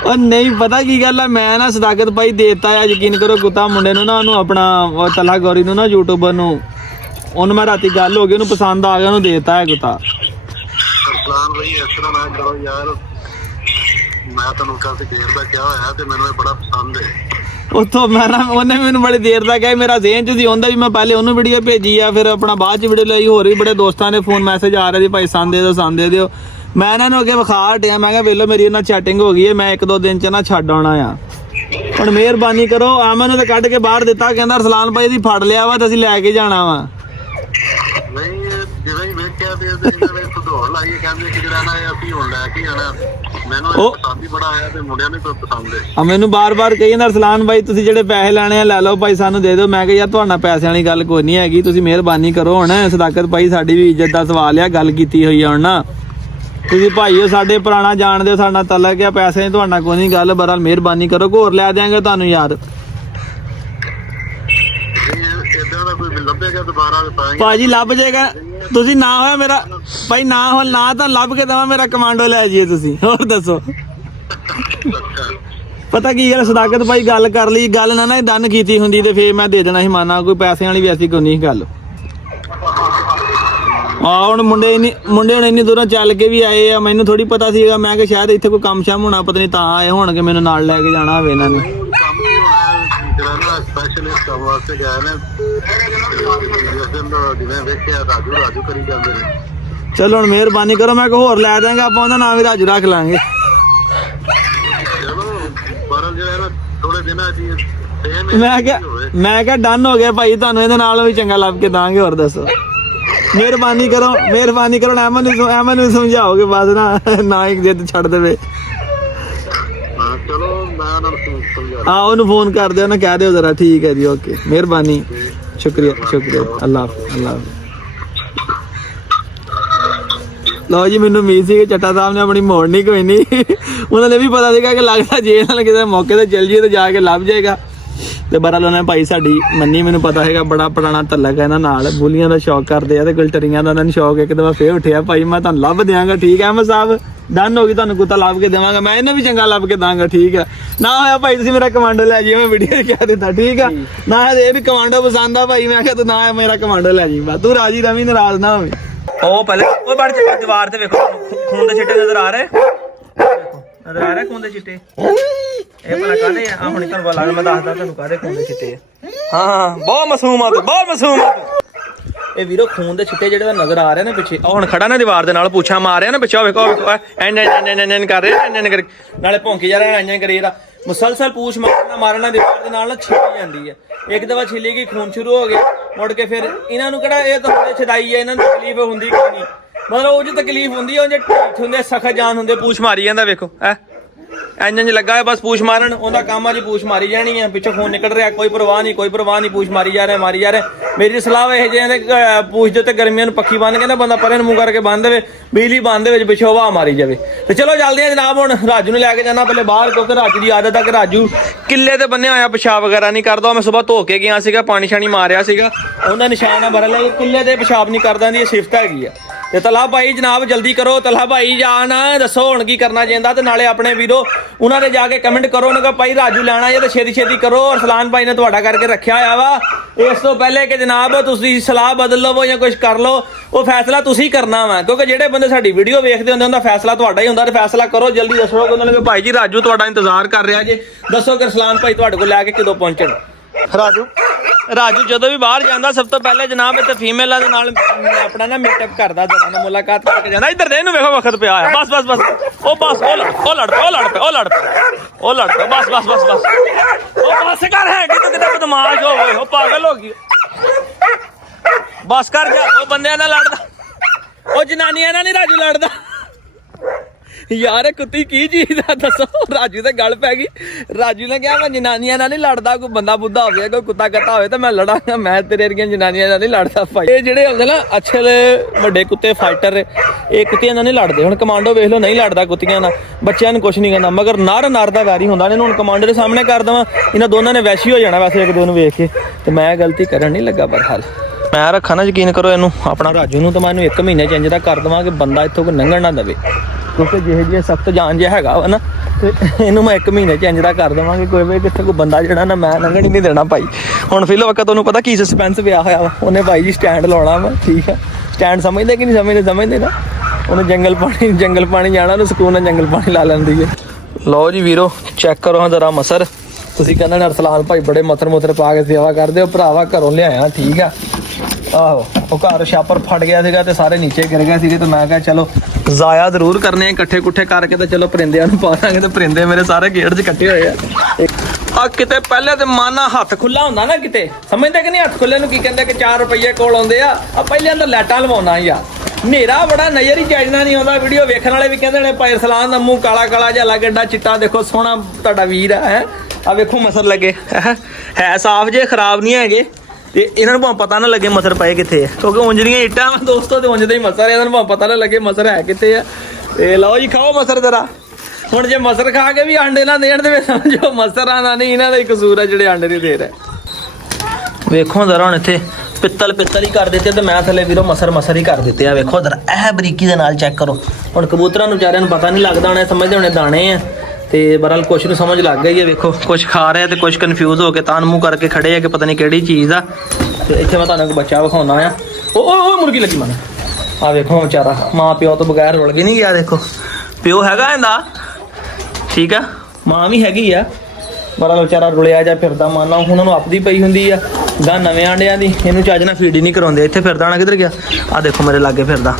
ਉਹ ਨਹੀਂ ਪਤਾ ਕੀ ਗੱਲ ਆ, ਮੈਂ ਨਾ ਸਦਾਕਤ ਭਾਈ ਦੇਤਾ ਆ, ਯਕੀਨ ਕਰੋ ਕੁੱਤਾ ਮੁੰਡੇ ਨੂੰ ਨਾ, ਉਹਨੂੰ ਆਪਣਾ ਤਲਾ ਗੌਰੀ ਨੂੰ ਨਾ ਯੂਟਿਊਬਰ ਨੂੰ, ਉਹਨੂੰ ਮੈਂ ਰਾਤੀ ਗੱਲ ਹੋ ਗਈ, ਉਹਨੂੰ ਪਸੰਦ ਆ ਗਿਆ, ਉਹਨੂੰ ਦੇਤਾ ਹੈ ਕੁੱਤਾ। ਮੈਂ ਤੁਹਾਨੂੰ ਕਾਫੀ ਦੇਰ ਦਾ ਕਿਹਾ ਹੋਇਆ ਤੇ ਮੈਨੂੰ ਇਹ ਬੜਾ ਪਸੰਦ ਹੈ। ਉੱਥੋਂ ਮੈਂ ਨਾ, ਉਹਨੇ ਮੈਨੂੰ ਬੜੀ ਦੇਰ ਦਾ ਕਿਹਾ, ਮੇਰਾ ਜ਼ੇਨ ਚ ਸੀ ਹੁੰਦਾ ਵੀ ਮੈਂ ਪਹਿਲੇ ਉਹਨੂੰ ਵੀਡੀਓ ਭੇਜੀ ਆ, ਫਿਰ ਆਪਣਾ ਬਾਅਦ ਚ ਵੀਡੀਓ ਲਈ। ਹੋਰ ਵੀ ਬੜੇ ਦੋਸਤਾਂ ਦੇ ਫੋਨ ਮੈਸੇਜ ਆ ਰਹੇ ਸੀ ਭਾਈ ਸੰਦ ਦੇ ਦਿਓ। ਮੈਂ ਇਹਨਾਂ ਨੂੰ ਅੱਗੇ ਵਿਖਾ ਹਟਿਆ, ਮੈਂ ਕਿਹਾ ਵੇਲੋ ਮੇਰੀ ਇਹਨਾਂ ਚੈਟਿੰਗ ਹੋ ਗਈ ਹੈ, ਮੈਂ 1-2 ਦਿਨ ਚ ਨਾ ਛੱਡ ਆਉਣਾ ਆ। ਹੁਣ ਮਿਹਰਬਾਨੀ ਕਰੋ। ਆਮਨ ਨੂੰ ਤਾਂ ਕੱਢ ਕੇ ਬਾਹਰ ਦਿੱਤਾ, ਕਹਿੰਦਾ ਰਸਲਾਨ ਭਾਈ ਦੀ ਫੜ ਲਿਆ ਵਾ ਤੇ ਅਸੀਂ ਲੈ ਕੇ ਜਾਣਾ ਵਾ। ਨਹੀਂ ਜਦੋਂ ਹੀ ਵੇਖਿਆ ਤੇ ਇਹਨਾਂ ਨੇ ਸੁਧਾਰ ਲਾਈ, ਕਹਿੰਦੇ ਕਿ ਜਿਹੜਾ ਨਾ ਅਸੀਂ ਹੁਣ ਲੈ ਕੇ ਆਣਾ। ਮੈਨੂੰ ਇਹ ਪਸੰਦ ਹੀ ਬੜਾ ਆਇਆ ਤੇ ਮੁੰਡਿਆਂ ਨੂੰ ਪਸੰਦ ਹੈ। ਆ ਮੈਨੂੰ ਬਾਰ-ਬਾਰ ਕਹੀ ਜਾਂਦਾ ਰਸਲਾਨ ਭਾਈ ਤੁਸੀਂ ਜਿਹੜੇ ਪੈਸੇ ਲੈਣੇ ਆ ਲੈ ਲਓ ਭਾਈ, ਸਾਨੂੰ ਦੇ ਦਿਓ। ਮੈਂ ਕਿਹਾ ਯਾਰ ਤੁਹਾਡਾ ਪੈਸਿਆਂ ਵਾਲੀ ਗੱਲ ਕੋਈ ਨਹੀਂ ਹੈਗੀ, ਤੁਸੀਂ ਮਿਹਰਬਾਨੀ ਕਰੋ। ਹੁਣ ਸਦਾਕਤ ਭਾਈ ਸਾਡੀ ਵੀ ਇੱਜ਼ਤ ਦਾ ਸਵਾਲ ਆ, ਗੱਲ ਕੀਤੀ ਹੋਈ ਆ ਹੁਣ ਨਾ। ਤੁਸੀਂ ਭਾਈ ਹੋ ਸਾਡੇ ਪੁਰਾਣਾ ਜਾਣਦੇ ਹੋ, ਸਾਡਾ ਤਲਕ ਆ, ਪੈਸੇ ਨਹੀਂ ਤੁਹਾਡਾ ਕੋਈ ਨਹੀਂ ਗੱਲ। ਬਹਰਾਲ ਮਿਹਰਬਾਨੀ ਕਰੋ, ਹੋਰ ਲੈ ਦਿਆਂਗੇ ਤੁਹਾਨੂੰ ਯਾਰ। ਭਾਜੀ ਲੱਭ ਜਾਏਗਾ, ਤੁਸੀਂ ਨਾ ਹੋਇਆ ਮੇਰਾ ਭਾਈ, ਨਾ ਹੋ ਨਾ ਤਾਂ ਲੱਭ ਕੇ ਦੇਵਾਂ, ਮੇਰਾ ਕਮਾਂਡੋ ਲੈ ਜਾਈਏ ਤੁਸੀਂ। ਹੋਰ ਦੱਸੋ ਪਤਾ ਕੀ ਗੱਲ, ਸਦਾਕਤ ਭਾਈ ਗੱਲ ਕਰ ਲਈ, ਗੱਲ ਨਾ ਡਨ ਕੀਤੀ ਹੁੰਦੀ ਤੇ ਫੇਰ ਮੈਂ ਦੇ ਦੇਣਾ ਸੀ ਮਾਨਾ। ਕੋਈ ਪੈਸਿਆਂ ਵਾਲੀ ਵੀ ਐਸੀ ਕੋਈ ਨਹੀਂ ਗੱਲ। ਹੁਣ ਮੁੰਡੇ ਹੁਣ ਇੰਨੀ ਦੂਰੋਂ ਚੱਲ ਕੇ ਵੀ ਆਏ ਆ, ਮੈਨੂੰ ਥੋੜੀ ਪਤਾ ਸੀਗਾ। ਮੈਂ ਕਿਹਾ ਸ਼ਾਇਦ ਇੱਥੇ ਕੋਈ ਕੰਮ ਸ਼ਾਮ ਹੋਣਾ, ਪਤਾ ਨਹੀਂ ਤਾਂ ਆਏ ਹੋਣਗੇ ਮੈਨੂੰ ਨਾਲ ਲੈ ਕੇ ਜਾਣਾ ਹੋਵੇ ਇਹਨਾਂ ਨੇ। ਸਪੈਸ਼ਲਿਸਟ ਵਾਸਤੇ ਗਏ ਨੇ, ਜਿਵੇਂ ਵੇਖਿਆ ਰਾਜੂ ਕਰੀ ਜਾਂਦੇ ਨੇ। ਚਲੋ ਹੁਣ ਮਿਹਰਬਾਨੀ ਕਰੋ, ਮੈਂ ਕਿਹਾ ਹੋਰ ਲੈ ਦਾਂਗੇ ਆਪਾਂ, ਉਹਦਾ ਨਾਮ ਵੀ ਰਾਜੂ ਰੱਖ ਲਾਂਗੇ। ਚਲੋ ਪਰ ਜਿਹੜਾ ਨਾ ਥੋੜੇ ਦਿਨਾਂ ਜੀ ਮੈਂ ਕਿਹਾ ਡਨ ਹੋ ਗਿਆ ਭਾਈ, ਤੁਹਾਨੂੰ ਇਹਦੇ ਨਾਲ ਵੀ ਚੰਗਾ ਲੱਭ ਕੇ ਦਾਂਗੇ। ਹੋਰ ਦੱਸੋ ਮਿਹਰਬਾਨੀ ਕਰੋ। ਅਹਿਮਦ ਨੂੰ ਸਮਝਾਓਗੇ ਬਸ ਨਾ ਇੱਕ ਜਿੱਦ ਛੱਡ ਦੇਵੇ। ਚਲੋ ਮੈਂ ਸਮਝਾ ਉਹਨੂੰ ਫੋਨ ਕਰ ਦਿਓ ਨਾ, ਕਹਿ ਦਿਓ ਜ਼ਰਾ। ਠੀਕ ਹੈ ਜੀ, ਓਕੇ ਮਿਹਰਬਾਨੀ, ਸ਼ੁਕਰੀਆ। ਅੱਲਾਹ ਹਾਫਿਜ਼। ਲਓ ਜੀ, ਮੈਨੂੰ ਉਮੀਦ ਸੀ ਕਿ ਚੱਟਾ ਸਾਹਿਬ ਨੇ ਆਪਣੀ ਮੋੜਨੀ ਕੋਈ ਨਹੀਂ। ਉਹਨਾਂ ਨੇ ਵੀ ਪਤਾ ਸੀਗਾ ਕਿ ਲੱਗਦਾ ਜੇ ਨਾਲ ਕਿਸੇ ਮੌਕੇ ਤੇ ਚੱਲ ਜੀਏ ਤੇ ਜਾ ਕੇ ਲੱਭ ਜਾਏਗਾ। ਤੇ ਬਹਰਾਲ ਉਹਨੇ ਭਾਈ ਸਾਡੀ ਮੰਨੀ, ਮੈਨੂੰ ਪਤਾ ਹੈਗਾ ਬੜਾ ਪੁਰਾਣਾ ਤਲਕ ਹੈ ਇਹਨਾਂ ਨਾਲ, ਬੁਲੀਆਂ ਦਾ ਸ਼ੌਕ ਕਰਦੇ ਆ ਤੇ ਗੁਲਟਰੀਆਂ ਦਾ ਉਹਨਾਂ ਨੂੰ ਸ਼ੌਕ ਇੱਕ ਦਫਾ ਫੇਰ ਉੱਠਿਆ। ਭਾਈ ਮੈਂ ਤੁਹਾਨੂੰ ਲੱਭ ਦਿਆਂਗਾ, ਠੀਕ ਹੈ ਅਹਿਮਦ ਸਾਹਿਬ, ਡਨ ਹੋ ਗਈ, ਤੁਹਾਨੂੰ ਕੁੱਤਾ ਲੱਭ ਕੇ ਦੇਵਾਂਗਾ। ਮੈਂ ਇਹਨੂੰ ਵੀ ਚੰਗਾ ਲੱਭ ਕੇ ਦਾਂਗਾ, ਠੀਕ ਹੈ ਨਾ ਹੋਇਆ ਭਾਈ ਤੁਸੀਂ ਮੇਰਾ ਕਮਾਂਡੋ ਲੈ ਜਾਈਏ, ਮੈਂ ਵੀਡੀਓ ਕਹਿ ਦਿੱਤਾ, ਠੀਕ ਆ ਨਾ। ਇਹ ਵੀ ਕਮਾਂਡੋ ਪਸੰਦ ਆ ਭਾਈ, ਮੈਂ ਕਿਹਾ ਤੂੰ ਨਾ ਮੇਰਾ ਕਮਾਂਡੋ ਲੈ ਜਾਈ, ਬਸ ਤੂੰ ਰਾਜੀ ਰਵੀ, ਨਾਰਾਜ਼ ਨਾ ਹੋਵੇ। ਉਹ ਪਹਿਲੇ ਉਹ ਬੜ ਦੀਵਾਰ ਤੇ ਵੇਖੋ, ਖੂਨ ਦੇ ਛਿੱਟੇ ਨਜ਼ਰ ਆ ਰਹੇ ਖੂਨ ਦੇ ਛਿੱਟੇ। ਇਹ ਭਲਾ ਕਾਹਦੇ ਆ? ਆ ਹੁਣੇ ਤੁਹਾਨੂੰ ਲੱਗ ਮੈਂ ਦੱਸਦਾ ਤੁਹਾਨੂੰ ਕਾਹਦੇ ਖੂਨ ਦੇ ਛਿੱਟੇ ਆ। ਹਾਂ ਬਹੁਤ ਮਾਸੂਮ ਆ ਤੂੰ। ਇਹ ਵੀਰੋ ਖੂਨ ਦੇ ਛਿੱਟੇ ਜਿਹੜੇ ਨਜ਼ਰ ਆ ਰਹੇ ਨੇ ਪਿੱਛੇ, ਹੁਣ ਖੜਾ ਨਾ ਦੀਵਾਰ ਦੇ ਨਾਲ, ਪੁੱਛਾ ਮਾਰ ਰਿਹਾ ਨਾ ਪਿੱਛੇ, ਵੇਖੋ ਐਨ ਕਰ ਰਿਹਾ, ਨਾਲੇ ਭੌਂਕੀ ਜਾ ਰਿਹਾ, ਐਨ ਕਰੀ ਰਿਹਾ ਮੁਸਲਸਲ ਪੂਛ ਮਾਰਨਾ ਦੀਵਾਰ ਦੇ ਨਾਲ ਨਾ ਛਿੱਲੀ ਜਾਂਦੀ ਹੈ। ਇੱਕ ਦਫਾ ਛਿੱਲੀ ਗਈ, ਖੂਨ ਸ਼ੁਰੂ ਹੋ ਗਿਆ, ਮੁੜ ਕੇ ਫਿਰ ਇਹਨਾਂ ਨੂੰ ਕਿਹੜਾ ਇਹ ਤਾਂ ਹੁੰਦੇ ਛਦਾਈ ਹੈ, ਇਹਨਾਂ ਨੂੰ ਤਕਲੀਫ ਹੁੰਦੀ ਕੋਈ ਨਹੀਂ, ਮਤਲਬ ਉਹ 'ਚ ਤਕਲੀਫ ਹੁੰਦੀ ਹੈ, ਉਹ ਜੇ ਢੀਠ ਹੁੰਦੇ, ਸਖਤ ਜਾਨ ਹੁੰਦੇ, ਪੂਛ ਮਾਰੀ ਜਾਂਦਾ। ਵੇਖੋ ਇੰਜ ਲੱਗਾ ਹੈ ਬਸ ਪੂਛ ਮਾਰਨ, ਉਹਦਾ ਕੰਮ ਆ ਜੀ ਪੂਛ ਮਾਰੀ ਜਾਣੀ ਹੈ। ਪਿੱਛੋਂ ਖੂਨ ਨਿਕਲ ਰਿਹਾ, ਕੋਈ ਪਰਵਾਹ ਨਹੀਂ, ਕੋਈ ਪਰਵਾਹ ਨਹੀਂ, ਪੂਛ ਮਾਰੀ ਜਾ ਰਿਹਾ। ਮੇਰੀ ਸਲਾਹ ਇਹ ਜਿਹੇ ਦੇ ਪੂਛ ਦੇ ਉੱਤੇ ਗਰਮੀਆਂ ਨੂੰ ਪੱਖੀ ਬੰਨ ਕੇ ਨਾ ਬੰਦਾ ਪਰੇ ਨੂੰ ਮੂੰਹ ਕਰਕੇ ਬੰਨ ਦੇਵੇ, ਬਿਜਲੀ ਬੰਨ ਦੇ ਵਿੱਚ ਪਿੱਛੋਂ ਹਵਾ ਮਾਰੀ ਜਾਵੇ। ਤੇ ਚਲੋ ਚੱਲਦੇ ਆ ਜਨਾਬ, ਹੁਣ ਰਾਜੂ ਨੂੰ ਲੈ ਕੇ ਜਾਣਾ ਪਹਿਲੇ ਬਾਹਰ, ਕਿਉਂਕਿ ਰਾਜੂ ਦੀ ਆਦਤ ਆ ਕਿ ਰਾਜੂ ਕਿੱਲੇ ਤੇ ਬੰਨਿਆ ਹੋਇਆ ਪਿਸ਼ਾਬ ਵਗੈਰਾ ਨਹੀਂ ਕਰਦਾ। ਮੈਂ ਸਵੇਰ ਧੋ ਕੇ ਗਿਆ ਸੀਗਾ, ਪਾਣੀ ਛਾਣੀ ਮਾਰਿਆ ਸੀਗਾ, ਉਹਦਾ ਨਿਸ਼ਾਨ ਆ ਬਰਲ ਹੈ, ਕਿੱਲੇ ਤੇ ਪਿਸ਼ਾਬ ਨਹੀਂ ਕਰਦਾ, ਦੀ ਇਹ ਸਿਫਤ ਹੈਗੀ ਆ। ਤੇ ਤਲਾ ਭਾਈ ਜਨਾਬ ਜਲਦੀ ਕਰੋ, ਤਲਾ ਭਾਈ ਜਾਨ ਦੱਸੋ ਹੁਣ ਕੀ ਕਰਨਾ ਚਾਹੀਦਾ। ਤੇ ਨਾਲੇ ਆਪਣੇ ਵੀਰੋ ਉਹਨਾਂ ਦੇ ਜਾ ਕੇ ਕਮੈਂਟ ਕਰੋ, ਉਹਨਾਂ ਕੋ ਭਾਈ ਰਾਜੂ ਲੈਣਾ ਜੇ ਤੇ ਛੇਤੀ ਛੇਤੀ ਕਰੋ। ਅਰਸਲਾਨ ਭਾਈ ਨੇ ਤੁਹਾਡਾ ਕਰਕੇ ਰੱਖਿਆ ਹੋਇਆ ਵਾ, ਇਸ ਤੋਂ ਪਹਿਲੇ ਕਿ ਜਨਾਬ ਤੁਸੀਂ ਸਲਾਹ ਬਦਲ ਲਵੋ ਜਾਂ ਕੁਝ ਕਰ ਲਓ, ਉਹ ਫੈਸਲਾ ਤੁਸੀਂ ਕਰਨਾ ਵਾ, ਕਿਉਂਕਿ ਜਿਹੜੇ ਬੰਦੇ ਸਾਡੀ ਵੀਡੀਓ ਵੇਖਦੇ ਹੁੰਦੇ ਉਹਦਾ ਫੈਸਲਾ ਤੁਹਾਡਾ ਹੀ ਹੁੰਦਾ। ਤੇ ਫੈਸਲਾ ਕਰੋ ਜਲਦੀ, ਦੱਸੋ ਉਹਨਾਂ ਨੇ ਭਾਈ ਜੀ ਰਾਜੂ ਤੁਹਾਡਾ ਇੰਤਜ਼ਾਰ ਕਰ ਰਿਹਾ ਜੇ, ਦੱਸੋ ਕਿ ਅਰਸਲਾਨ ਭਾਈ ਤੁਹਾਡੇ ਕੋਲ ਲੈ ਕੇ ਕਦੋਂ ਪਹੁੰਚਣ। ਰਾਜੂ ਜਦੋਂ ਵੀ ਬਾਹਰ ਜਾਂਦਾ ਸਭ ਤੋਂ ਪਹਿਲੇ ਜਨਾਬ ਇੱਥੇ ਫੀਮੇਲਾਂ ਦੇ ਨਾਲ ਆਪਣਾ ਨਾ ਮੀਟਅਪ ਕਰਦਾ, ਜਰਾ ਨਾਲ ਮੁਲਾਕਾਤ ਕਰਕੇ ਜਾਂਦਾ। ਇੱਧਰ ਦੇ ਇਹਨੂੰ ਵੇਖੋ ਵਕਤ ਪਿਆ ਆ, ਬਸ ਉਹ ਲੜ ਪਏ ਉਹ ਬਸ ਕਰ ਹੈ ਕਿ ਕਿਤੇ ਬਦਮਾਸ਼ ਹੋਵੇ, ਉਹ ਪਾਗਲ ਹੋ ਗਈ, ਬਸ ਕਰ ਜਾ। ਉਹ ਬੰਦਿਆਂ ਨਾਲ ਲੜਦਾ, ਉਹ ਜਨਾਨੀਆਂ ਨਾਲ ਨਹੀਂ ਰਾਜੂ ਲੜਦਾ ਯਾਰ। ਇਹ ਕੁੱਤੀ ਕੀ ਚੀਜ਼ ਆ ਦੱਸੋ। ਰਾਜੂ ਤੇ ਗੱਲ ਪੈ ਗਈ, ਰਾਜੂ ਨੇ ਕਿਹਾ ਮੈਂ ਜਨਾਨੀਆਂ ਨਾਲ ਨਹੀਂ ਲੜਦਾ, ਕੋਈ ਬੰਦਾ ਬੁੱਧਾ ਹੋਵੇ, ਕੋਈ ਕੁੱਤਾ ਕੱਟਾ ਹੋਵੇ ਤਾਂ ਮੈਂ ਲੜਾਂਗਾ, ਮੈਂ ਤੇਰੇ ਵਰਗੀਆਂ ਜਨਾਨੀਆਂ ਨਾਲ ਨਹੀਂ ਲੜਦਾ ਭਾਈ। ਇਹ ਜਿਹੜੇ ਹੁੰਦੇ ਨਾ ਅੱਛਲ ਵੱਡੇ ਕੁੱਤੇ ਫਾਈਟਰ, ਇਹ ਕੁੱਤਿਆਂ ਨਾਲ ਨਹੀਂ ਲੜਦੇ। ਹੁਣ ਕਮਾਂਡੋ ਵੇਖ ਲਓ, ਨਹੀਂ ਲੜਦਾ ਕੁੱਤਿਆਂ ਨਾਲ, ਬੱਚਿਆਂ ਨੂੰ ਕੁਛ ਨਹੀਂ ਕਹਿੰਦਾ, ਮਗਰ ਨਰ ਦਾ ਵੈਰੀ ਹੁੰਦਾ। ਇਹਨੂੰ ਹੁਣ ਕਮਾਂਡੋ ਦੇ ਸਾਹਮਣੇ ਕਰ ਦੇਵਾਂ, ਇਹਨਾਂ ਦੋਨਾਂ ਨੇ ਵੈਸ਼ੀ ਹੋ ਜਾਣਾ ਵੈਸੇ ਇੱਕ ਦੋ ਨੂੰ ਵੇਖ ਕੇ, ਤੇ ਮੈਂ ਗਲਤੀ ਕਰਨ ਨਹੀਂ ਲੱਗਾ। ਬਹਰਹਾਲ ਮੈਂ ਰੱਖਾ ਨਾ ਯਕੀਨ ਕਰੋ ਇਹਨੂੰ, ਆਪਣਾ ਰਾਜੂ ਨੂੰ, ਤਾਂ ਮੈਂ ਇਹਨੂੰ 1 ਮਹੀਨੇ ਚ ਇੰਜ ਦਾ ਕਰ ਦੇਵਾਂ ਕਿ ਬੰਦਾ ਇੱਥੋਂ ਕੋਈ ਲੰਘਣ ਨਾ ਦੇਵੇ, ਕਿਉਂਕਿ ਜਿਹੇ ਜਿਹੇ ਸਖਤ ਜਾਨ ਜਿਹਾ ਹੈਗਾ ਵਾ ਨਾ, ਤੇ ਇਹਨੂੰ ਮੈਂ 1 ਮਹੀਨੇ ਚ ਇੰਜ ਦਾ ਕਰ ਦੇਵਾਂਗੇ ਕੋਈ ਵੀ ਕਿੱਥੇ ਕੋਈ ਬੰਦਾ ਜਿਹੜਾ ਨਾ ਮੈਂ ਲੰਘਣ ਹੀ ਨਹੀਂ ਦੇਣਾ ਭਾਈ। ਹੁਣ ਫਿਲ ਵਕਤ ਤੁਹਾਨੂੰ ਪਤਾ ਕੀ ਸਸਪੈਂਸ ਪਿਆ ਹੋਇਆ ਵਾ, ਉਹਨੇ ਭਾਈ ਜੀ ਸਟੈਂਡ ਲਾਉਣਾ ਵਾ, ਠੀਕ ਆ। ਸਟੈਂਡ ਸਮਝਦੇ ਕਿ ਨਹੀਂ ਸਮਝਦੇ ਨਾ, ਉਹਨੇ ਜੰਗਲ ਪਾਣੀ ਜਾਣਾ, ਉਹਨੂੰ ਸਕੂਨ ਨਾਲ ਜੰਗਲ ਪਾਣੀ ਲਾ ਲੈਂਦੀ ਹੈ। ਲਓ ਜੀ ਵੀਰੋ ਚੈੱਕ ਕਰੋ ਹਾਂ ਜ਼ਰਾ ਮਸਰ, ਤੁਸੀਂ ਕਹਿੰਦੇ ਨੇ ਅਰਸਲਾਨ ਭਾਈ ਬੜੇ ਮੱਥਰ ਪਾ ਕੇ ਸੇਵਾ ਕਰਦੇ ਹੋ, ਭਰਾਵਾ ਘਰੋਂ ਲਿਆਇਆ, ਠੀਕ ਆ। ਆਹੋ ਉਹ ਘਰ ਛਾਪਰ ਫਟ ਗਿਆ ਸੀਗਾ ਤੇ ਸਾਰੇ ਨੀਚੇ ਗਿਰ ਗਏ ਸੀਗੇ, ਤੇ ਮੈਂ ਕਿਹਾ ਚਲੋ ਜ਼ਾਇਆ ਜ਼ਰੂਰ ਕਰਨੇ ਆ ਇਕੱਠੇ ਕੁੱਠੇ ਕਰਕੇ, ਤੇ ਚਲੋ ਪਰਿੰਦਿਆਂ ਨੂੰ ਪਾ ਦਾਂਗੇ। ਤੇ ਪਰਿੰਦੇ ਮੇਰੇ ਸਾਰੇ ਗੇੜ 'ਚ ਇਕੱਠੇ ਹੋਏ ਆ ਕਿਤੇ ਪਹਿਲੇ ਤੇ ਮਾਨਾ ਹੱਥ ਖੁੱਲਾ ਹੁੰਦਾ ਨਾ, ਕਿਤੇ ਸਮਝਦੇ ਕਿ ਨਹੀਂ ਹੱਥ ਖੁੱਲੇ ਨੂੰ ਕੀ ਕਹਿੰਦੇ ਕਿ 4 ਰੁਪਏ ਕੋਲ ਆਉਂਦੇ ਆ ਪਹਿਲੇ ਅੰਦਰ ਲਾਈਟਾਂ ਲਵਾਉਣਾ ਯਾਰ, ਹਨੇਰਾ ਬੜਾ ਨਜ਼ਰ ਹੀ ਚੱਜਣਾ ਨਹੀਂ ਆਉਂਦਾ। ਵੀਡੀਓ ਵੇਖਣ ਵਾਲੇ ਵੀ ਕਹਿੰਦੇ ਨੇ ਭਾਈ ਅਰਸਲਾਨ ਦਾ ਮੂੰਹ ਕਾਲਾ ਜਿਹਾ ਲੱਗ, ਏਡਾ ਚਿੱਟਾ ਦੇਖੋ ਸੋਹਣਾ ਤੁਹਾਡਾ ਵੀਰ ਹੈ। ਆ ਵੇਖੋ ਮਸਰ ਲੱਗੇ ਹੈ ਸਾਫ਼ ਜੇ, ਖਰਾਬ ਨਹੀਂ ਹੈਗੇ, ਤੇ ਇਹਨਾਂ ਨੂੰ ਭਾਵੇਂ ਪਤਾ ਨਾ ਲੱਗੇ ਮਸਰ ਪਏ ਕਿੱਥੇ ਆ, ਕਿਉਂਕਿ ਉਂਝ ਦੀਆਂ ਇੱਟਾਂ ਵਾ ਦੋਸਤੋ, ਤੇ ਉਂਝ ਦੇ ਹੀ ਮਸਰ, ਇਹਨਾਂ ਨੂੰ ਭਾਵੇਂ ਪਤਾ ਨਾ ਲੱਗੇ ਮਸਰ ਹੈ ਕਿੱਥੇ ਆ। ਤੇ ਲਓ ਜੀ ਖਾਓ ਮਸਰ ਜ਼ਰਾ। ਹੁਣ ਜੇ ਮਸਰ ਖਾ ਕੇ ਵੀ ਆਂਡੇ ਨਾ ਦੇਣ ਦੇ ਸਮਝੋ ਮਸਰਾਂ ਦਾ ਨਹੀਂ, ਇਹਨਾਂ ਦਾ ਹੀ ਕਸੂਰ ਹੈ ਜਿਹੜੇ ਆਂਡੇ ਨਹੀਂ ਦੇ ਰਹੇ। ਵੇਖੋ ਜ਼ਰਾ ਹੁਣ ਇੱਥੇ ਪਿੱਤਲ ਹੀ ਕਰ ਦਿੱਤੇ, ਤੇ ਮੈਂ ਥੱਲੇ ਵੀਰੋ ਮਸਰ ਹੀ ਕਰ ਦਿੱਤੇ ਆ। ਵੇਖੋ ਜ਼ਰਾ ਇਹ ਬਰੀਕੀ ਦੇ ਨਾਲ ਚੈੱਕ ਕਰੋ। ਹੁਣ ਕਬੂਤਰਾਂ ਨੂੰ ਵਿਚਾਰਿਆਂ ਨੂੰ ਪਤਾ ਨਹੀਂ ਲੱਗਦਾ ਹੋਣਾ, ਸਮਝਦੇ ਹੋਣੇ ਦਾਣੇ ਆ, ਤੇ ਬਹਰਹਾਲ ਕੁਛ ਨੂੰ ਸਮਝ ਲੱਗ ਗਈ ਹੈ। ਵੇਖੋ ਕੁਛ ਖਾ ਰਿਹਾ ਤੇ ਕੁਛ ਕਨਫਿਊਜ਼ ਹੋ ਕੇ ਤਾਂ ਮੂੰਹ ਕਰਕੇ ਖੜੇ ਆ ਕਿ ਪਤਾ ਨਹੀਂ ਕਿਹੜੀ ਚੀਜ਼ ਆ। ਤੇ ਇੱਥੇ ਮੈਂ ਤੁਹਾਨੂੰ ਇੱਕ ਬੱਚਾ ਵਿਖਾਉਣਾ ਆ, ਉਹ ਮੁਰਗੀ ਲੱਗੀ ਮਨ। ਆ ਵੇਖੋ ਵਿਚਾਰਾ ਮਾਂ ਪਿਓ ਤੋਂ ਬਗੈਰ ਰੁਲ ਵੀ ਨਹੀਂ ਗਿਆ। ਦੇਖੋ ਪਿਓ ਹੈਗਾ ਇਹਦਾ, ਠੀਕ ਆ, ਮਾਂ ਵੀ ਹੈਗੀ ਆ, ਬਹਰਹਾਲ ਵਿਚਾਰਾ ਰੁਲਿਆ ਜਾ ਫਿਰਦਾ, ਮਾਨਾ ਉਹਨਾਂ ਨੂੰ ਆਪਦੀ ਪਈ ਹੁੰਦੀ ਆ ਗਾਂ ਨਵੇਂ ਆਂਡਿਆਂ ਦੀ, ਇਹਨੂੰ ਚੱਜ ਨਾਲ ਫੀਡ ਹੀ ਨਹੀਂ ਕਰਾਉਂਦੇ। ਇੱਥੇ ਫਿਰਦਾ ਹੋਣਾ, ਕਿੱਧਰ ਗਿਆ? ਆ ਦੇਖੋ ਮੇਰੇ ਲਾਗੇ ਫਿਰਦਾ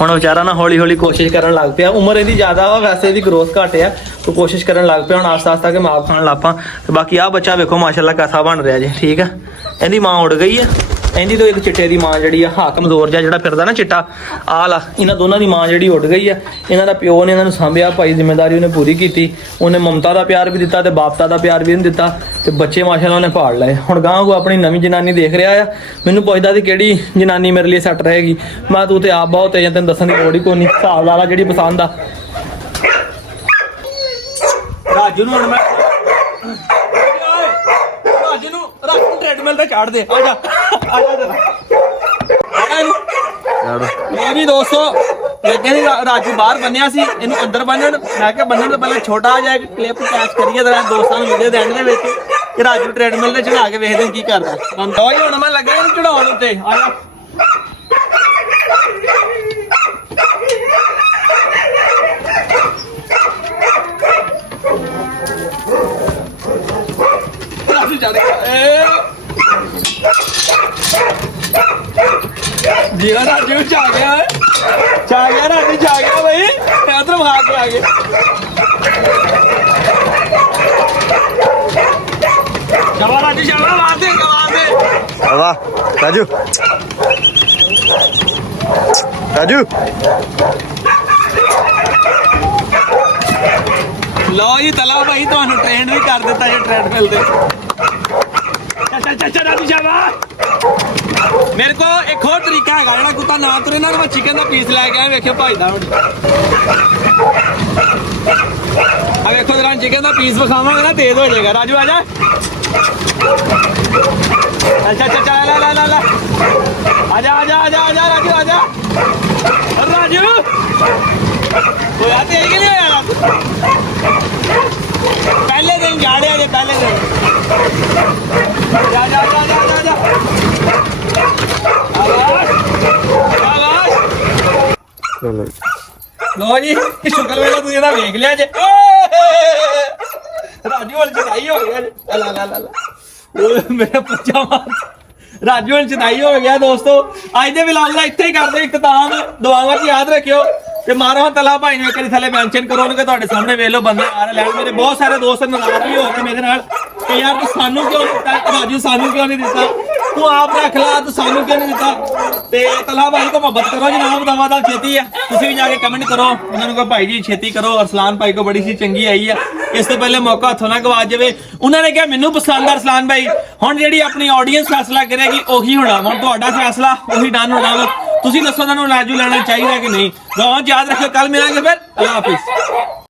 ਹੁਣ ਵਿਚਾਰਾ ਨਾ ਹੌਲੀ ਕੋਸ਼ਿਸ਼ ਕਰਨ ਲੱਗ ਪਿਆ। ਉਮਰ ਇਹਦੀ ਜ਼ਿਆਦਾ ਵਾ, ਵੈਸੇ ਇਹਦੀ ਗਰੋਥ ਘੱਟ ਆ, ਤੂੰ ਕੋਸ਼ਿਸ਼ ਕਰਨ ਲੱਗ ਪਿਆ ਹੁਣ ਆਸਤਾ ਕਿ ਮੈਂ ਆਪ ਖਾਣ ਲੱਗ ਪਾਂ। ਤੇ ਬਾਕੀ ਆਹ ਬੱਚਾ ਵੇਖੋ ਮਾਸ਼ਾਅੱਲਾ ਕੈਸਾ ਬਣ ਰਿਹਾ ਜੀ, ਠੀਕ ਆ। ਇਹਦੀ ਮਾਂ ਉੱਡ ਗਈ ਆ, ਇਹਦੀ ਤੋਂ ਇੱਕ ਚਿੱਟੇ ਦੀ ਮਾਂ ਜਿਹੜੀ ਆ, ਹਾਕਮ ਜ਼ੋਰ ਜਿਹੜਾ ਫਿਰਦਾ ਨਾ ਚਿੱਟਾ ਆਲਾ, ਇਹਨਾਂ ਦੋਨਾਂ ਦੀ ਮਾਂ ਜਿਹੜੀ ਉੱਡ ਗਈ ਆ। ਇਹਨਾਂ ਦਾ ਪਿਓ ਨੇ ਇਹਨਾਂ ਨੂੰ ਸਾਂਭਿਆ ਭਾਈ, ਜ਼ਿੰਮੇਵਾਰੀ ਉਹਨੇ ਪੂਰੀ ਕੀਤੀ, ਉਹਨੇ ਮਮਤਾ ਦਾ ਪਿਆਰ ਵੀ ਦਿੱਤਾ ਤੇ ਬਾਪਤਾ ਦਾ ਪਿਆਰ ਵੀ ਨਹੀਂ ਦਿੱਤਾ, ਤੇ ਬੱਚੇ ਮਾਸ਼ਾਅੱਲਾ ਉਹਨੇ ਪਾਲ ਲਏ। ਹੁਣ ਗਾਂ ਕੋ ਆਪਣੀ ਨਵੀਂ ਜਨਾਨੀ ਦੇਖ ਰਿਹਾ ਆ, ਮੈਨੂੰ ਪੁੱਛਦਾ ਸੀ ਕਿਹੜੀ ਜਨਾਨੀ ਮੇਰੇ ਲਈ ਸੈੱਟ ਰਹੇਗੀ। ਮੈਂ ਤੂੰ ਤੇ ਆਪ ਬਹੁਤ ਤੇਜ਼, ਤੈਨੂੰ ਦੱਸਣ ਦੀ ਲੋੜ ਹੀ ਕੋਈ ਨਹੀਂ, ਹਿਸਾਬ ਲਾ ਲਾ ਜਿਹੜੀ ਪਸੰਦ ਆ। ਰਾਜੂ ਨੂੰ ਹੁਣ ਮੈਂ ਰਾਜੂ ਟ੍ਰੈਡਮਿਲ ਤੇ ਚਾੜ ਦੇ, ਆ ਜਾ ਮੇਰੀ ਦੋਸਤੋ ਕਹਿੰਦੀ ਰਾਜੂ ਬਾਹਰ ਬੰਨਿਆ ਸੀ, ਇਹਨੂੰ ਅੰਦਰ ਬੰਨਣ। ਮੈਂ ਕਿਹਾ ਬੰਨਣ ਤੋਂ ਪਹਿਲਾਂ ਛੋਟਾ ਜਿਹਾ ਇੱਕ ਕਲਿੱਪ ਕੈਚ ਕਰੀਏ ਜਰਾ ਦੋਸਤਾਂ ਨੂੰ ਵੀਡੀਓ ਦੇਣ ਦੇ ਵਿੱਚ ਕਿ ਰਾਜੂ ਟ੍ਰੈਡਮਿਲ ਤੇ ਚੜਾ ਕੇ ਵੇਖਦੇ ਕੀ ਕਰਦਾ। ਬੰਦਾ ਹੀ ਹੁਣ ਮੈਂ ਲੱਗਾ ਇਹਨੂੰ ਚੜਾਉਣ ਉੱਤੇ, ਆ ਜਾ ਰਾਜੂ ਚੜ ਗਿਆ, ਜੀਰਾ ਰਾਜੂ ਚ ਆ ਗਿਆ ਰਾਜੂ ਚ ਆ ਗਿਆ ਬਈ, ਇਧਰ ਵਹਾ ਕੇ ਆ ਗਏ। ਸ਼ਾਬਾਸ਼ ਰਾਜੂ, ਸ਼ਾਬਾਸ਼, ਮਾਰਦੇ ਵਾਹ ਰਾਜੂ ਲਓ ਜੀ ਤਲਾ ਭਾਈ ਤੁਹਾਨੂੰ ਟ੍ਰੇਨ ਵੀ ਕਰ ਦਿੱਤਾ ਜੇ ਟ੍ਰੈਡਮਿਲ ਤੇ ਚੱਲ ਚੱਲ ਚੱਲ ਰਾਜੂ ਸ਼ਾਬਾਸ਼ ਮੇਰੇ ਕੋ ਇੱਕ ਹੋਰ ਤਰੀਕਾ ਹੈਗਾ ਜਿਹੜਾ ਕੁੱਤਾ ਨਾ ਤੁਰੇ ਨਾ ਮੈਂ ਚਿਕਨ ਦਾ ਪੀਸ ਲੈ ਕੇ ਆਇਆ ਵੇਖਿਓ ਭਜਦਾ ਹੁਣ ਆ ਵੇਖੋ ਜਰਾ ਚਿਕਨ ਦਾ ਪੀਸ ਵਿਖਾਵਾਂਗੇ ਨਾ ਤੇਜ਼ ਹੋ ਜਾਏਗਾ ਰਾਜੂ ਆ ਜਾ ਚੱਲ ਚੱਲ ਚੱਲ ਲੈ ਲੈ ਲੈ ਲੈ ਆ ਜਾ ਆ ਜਾ ਆ ਜਾ ਆ ਜਾ ਰਾਜੂ ਆ ਜਾ ਰਾਜੂ ਉਹ ਆ ਤੇ ਕਿ ਨਹੀਂ ਆਇਆ ਪਹਿਲੇ ਦਿਨ ਜਾੜਿਆ ਜੇ ਪਹਿਲੇ ਦਿਨ ਜਾ ਜਾ ਜਾ ਜਾ ਜਾ ਆਵਾਜ਼ ਆਵਾਜ਼ ਚਲੋ ਲੋ ਜੀ ਸ਼ੁਕਰ ਵੇਲਾ ਤੁਸੀਂ ਇਹਦਾ ਵੇਖ ਲਿਆ ਜੇ ਰਾਜੂ ਵਾਲ ਚੜਾਈ ਹੋ ਗਿਆ ਜੇ ਲਾ ਲਾ ਲਾ ਉਹ ਮੇਰਾ ਬੱਚਾ ਮਾਰ ਰਾਜੂ ਵਾਲ ਚੜਾਈ ਹੋ ਗਿਆ ਦੋਸਤੋ ਅੱਜ ਦੇ ਵਲੌਗ ਦਾ ਇੱਥੇ ਹੀ ਕਰਦੇ ਇਖਤਤਾਮ ਦੁਆਵਾਂ 'ਚ ਯਾਦ ਰੱਖਿਓ ਤੇ ਮਾਰੋ ਤਲਾ ਭਾਈ ਨੂੰ ਇੱਕ ਵਾਰੀ ਥੱਲੇ ਮੈਂਸ਼ਨ ਕਰੋ ਉਹਨੂੰ ਕਿ ਤੁਹਾਡੇ ਸਾਹਮਣੇ ਵੇਖ ਲਓ ਬੰਦੇ ਆ ਰਹੇ ਲੈਣ ਮੇਰੇ ਬਹੁਤ ਸਾਰੇ ਦੋਸਤ ਨਾਰਾਜ਼ ਵੀ ਹੋ ਕੇ ਮੇਰੇ ਨਾਲ ਕਿ ਯਾਰ ਤੂੰ ਸਾਨੂੰ ਕਿਉਂ ਨਹੀਂ ਦਿੱਤਾ ਰਾਜੂ ਸਾਨੂੰ ਕਿਉਂ ਨਹੀਂ ਦਿੱਤਾ ਤੂੰ ਆਪ ਰੱਖ ਲਾ ਤੂੰ ਸਾਨੂੰ ਕਿਉਂ ਨਹੀਂ ਦਿੱਤਾ ਤੇ ਤਲਾ ਭਾਈ ਕੋ ਮੁਹੱਬਤ ਕਰੋ ਜਨਾਬ ਦਵਾ ਦਾ ਛੇਤੀ ਆ ਤੁਸੀਂ ਵੀ ਜਾ ਕੇ ਕਮੈਂਟ ਕਰੋ ਉਹਨਾਂ ਨੂੰ ਕਹੋ ਭਾਈ ਜੀ ਛੇਤੀ ਕਰੋ ਅਰਸਲਾਨ ਭਾਈ ਕੋ ਬੜੀ ਸੀ ਚੰਗੀ ਆਈ ਆ ਇਸ ਤੋਂ ਪਹਿਲੇ ਮੌਕਾ ਹੱਥੋਂ ਨਾ ਗਵਾ ਜਾਵੇ ਉਹਨਾਂ ਨੇ ਕਿਹਾ ਮੈਨੂੰ ਪਸੰਦ ਆ ਅਰਸਲਾਨ ਭਾਈ ਹੁਣ ਜਿਹੜੀ ਆਪਣੀ ਆਡੀਅנס ਫੈਸਲਾ ਕਰੇਗੀ ਉਹੀ ਹੋਣਾ ਹੁਣ ਤੁਹਾਡਾ ਫੈਸਲਾ ਉਹੀ ਡਨ ਹੋਣਾ ਵਾ ਤੁਸੀਂ ਦੱਸੋ ਤੁਹਾਨੂੰ ਰਾਜੂ ਲੈਣਾ ਚਾਹੀਦਾ ਕਿ ਨਹੀਂ ਦੁਆਵਾਂ ਯਾਦ ਰੱਖਿਓ ਕੱਲ ਮਿਲਾਂਗੇ ਫਿਰ ਅੱਲਾਹ ਹਾਫਿਜ਼